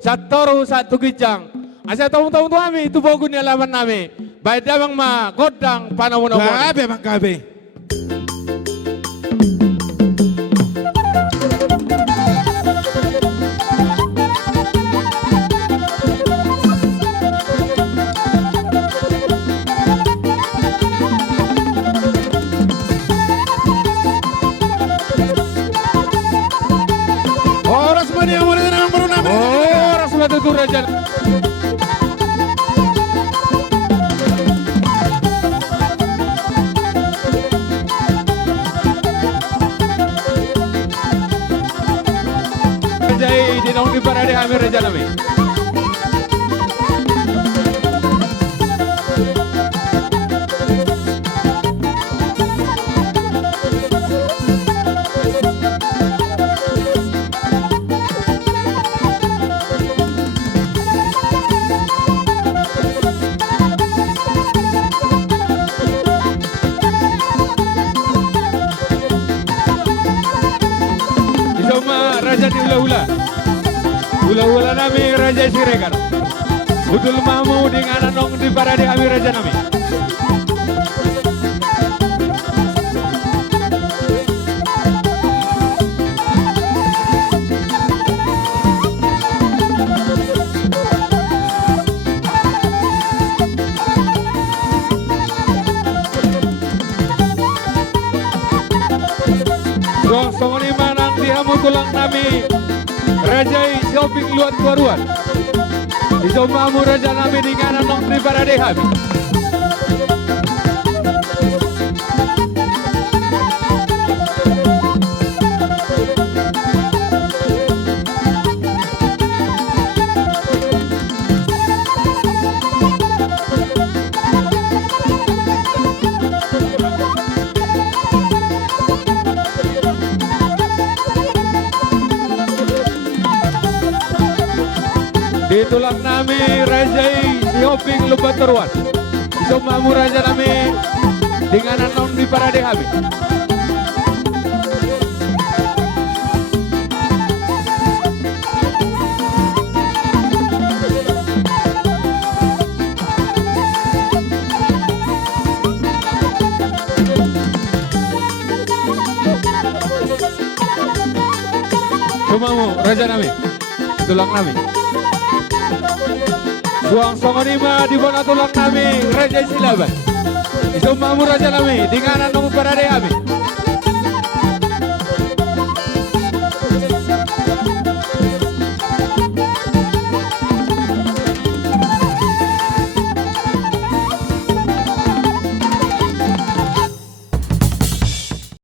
Satoru satu gijang. Asa tahu-tahu tu kami itu bogun lawan nami. Baik damang ma godang panawon. Kabe mang kabe. Orang semua dia mulai dengan baru nama. Oh, rasul itu raja. Jai di nong di parade kami raja nami. Isoma raja di ula-ula. Ula-ula nami raja Siregar. Budul mamu dengan anong di parade kami raja nami. Songoni manang dihamu tulang nami Rajai shopping luar keluaruan. Isomamu raja nami dengan anong di parade kami. Di tulang nami Rajai shopping lupa teruan. Isomamu raja nami dengan anong di parade kami. Isomamu raja nami tulang nami. Suang songonima di bona tulang nami Raja Silaban. Isomamu raja nami dengan anong parade kami.